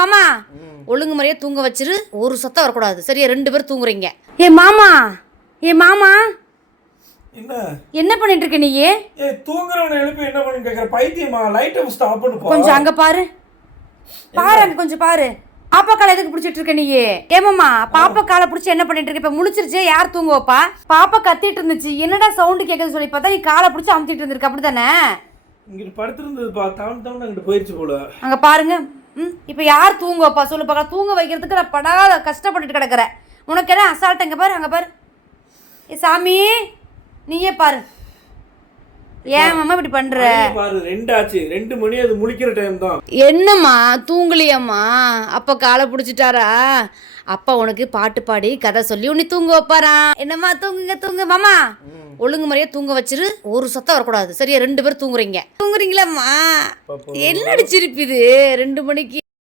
மாமா ஒழுங்கு முறையா தூங்க வச்சிரு, ஒரு சத்தம் வரக்கூடாது சரியா? 2 பேரும் தூங்குறீங்க. மாமா மாமா என்ன என்ன பண்ணிட்டு இருக்க நீ? தூங்குறவனை எழுப்பி என்ன பண்ணு கேக்குற? பைத்தியமா? லைட்டை ஸ்டாப் பண்ணு போ. கொஞ்சம் அங்க பாரு அங்க கொஞ்சம் பாரு. பாப்பா காலை எதுக்கு பிடிச்சிட்டு இருக்க நீ? ஏமாமா பாப்பா காலை பிடிச்சி என்ன பண்ணிட்டு இருக்க? இப்ப முழிச்சிருச்சு, யார் தூங்க வைப்பா? பாப்பா கத்திட்டு இருந்துச்சு, என்னடா சவுண்டு கேட்குது சொல்லி பார்த்தா நீ காலை பிடிச்சி அமுத்திட்டு இருந்திருக்க, அப்படித்தானே? இங்கிட்டு படுத்திருந்ததுப்பா, தவன் அங்கிட்டு போயிடுச்சு போல. அங்க பாருங்க. இப்ப யார் தூங்க வைப்பா சொல்லு பார்க்கலாம்? தூங்க வைக்கிறதுக்கு நான் படாத கஷ்டப்பட்டுட்டு கிடக்குறேன். உனக்கு என்ன அசால்ட்? அங்க பாரு அங்க பாரு. சாமி நீயே பாரு. ஏன் மாமா இப்படி பண்ற? பாரு 2 ஆச்சு, 2 மணி, அது முழிக்கிற டைம் தான். என்னம்மா தூங்கலையம்மா? அப்பா காலை பிடிச்சிட்டாரா? அப்பா உனக்கு பாட்டு பாடி கதை சொல்லி உன்னை தூங்க வைப்பாரா? என்னம்மா தூங்க மாமா ஒழுங்கு முறையா தூங்க வச்சிரு, ஒரு சத்தம் வரக்கூடாது சரியா? 2 பேரும் தூங்குறீங்களாம்மா? என்ன அடிச்சிருப்பிது 2 மணிக்கு?